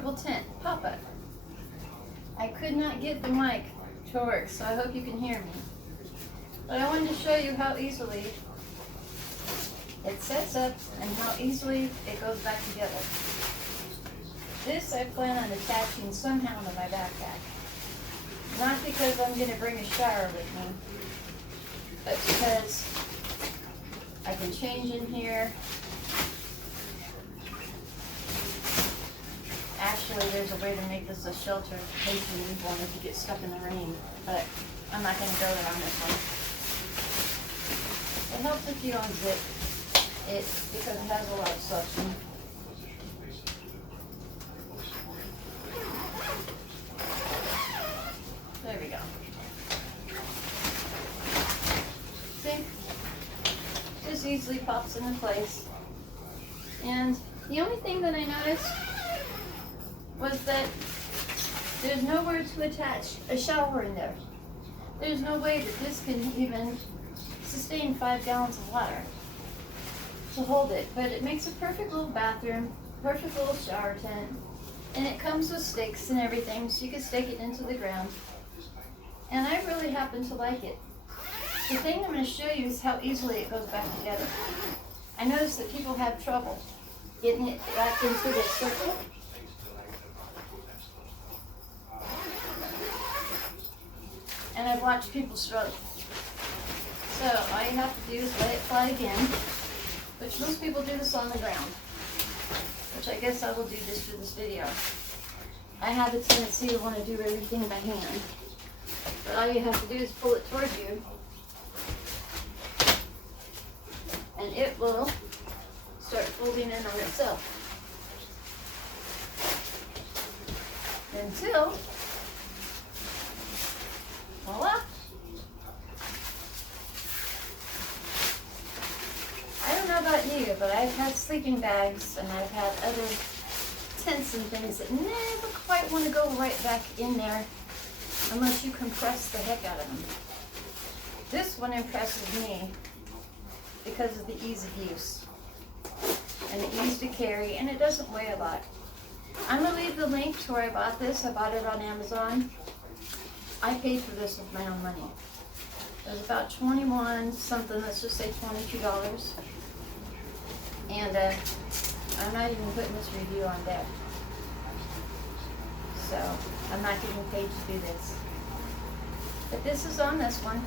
portable tent, pop-up. I could not get the mic to work, so I hope you can hear me. But I wanted to show you how easily it sets up and how easily it goes back together. This I plan on attaching somehow to my backpack. Not because I'm going to bring a shower with me, but because I can change in here. Actually, there's a way to make this a shelter in case you need one if you get stuck in the rain, but I'm not going to go there on this one. It helps if you unzip it because it has a lot of suction. There we go. See? Just easily pops into place. And the only thing that I noticed was that there's nowhere to attach a shower in there. There's no way that this can even sustain 5 gallons of water to hold it. But it makes a perfect little bathroom, perfect little shower tent. And it comes with stakes and everything, so you can stake it into the ground. And I really happen to like it. The thing I'm going to show you is how easily it goes back together. I noticed that people have trouble getting it back into the circle. And I've watched people struggle. So all you have to do is let it fly again, which most people do this on the ground, which I guess I will do just for this video. I have a tendency to want to do everything by hand. But all you have to do is pull it towards you, and it will start folding in on itself. Until, voila! I don't know about you, but I've had sleeping bags and I've had other tents and things that never quite want to go right back in there unless you compress the heck out of them. This one impresses me because of the ease of use and the ease to carry, and it doesn't weigh a lot. I'm going to leave the link to where I bought this. I bought it on Amazon. I paid for this with my own money. It was about 21 something, let's just say $22. And I'm not even putting this review on there. So I'm not getting paid to do this. But this is on this one.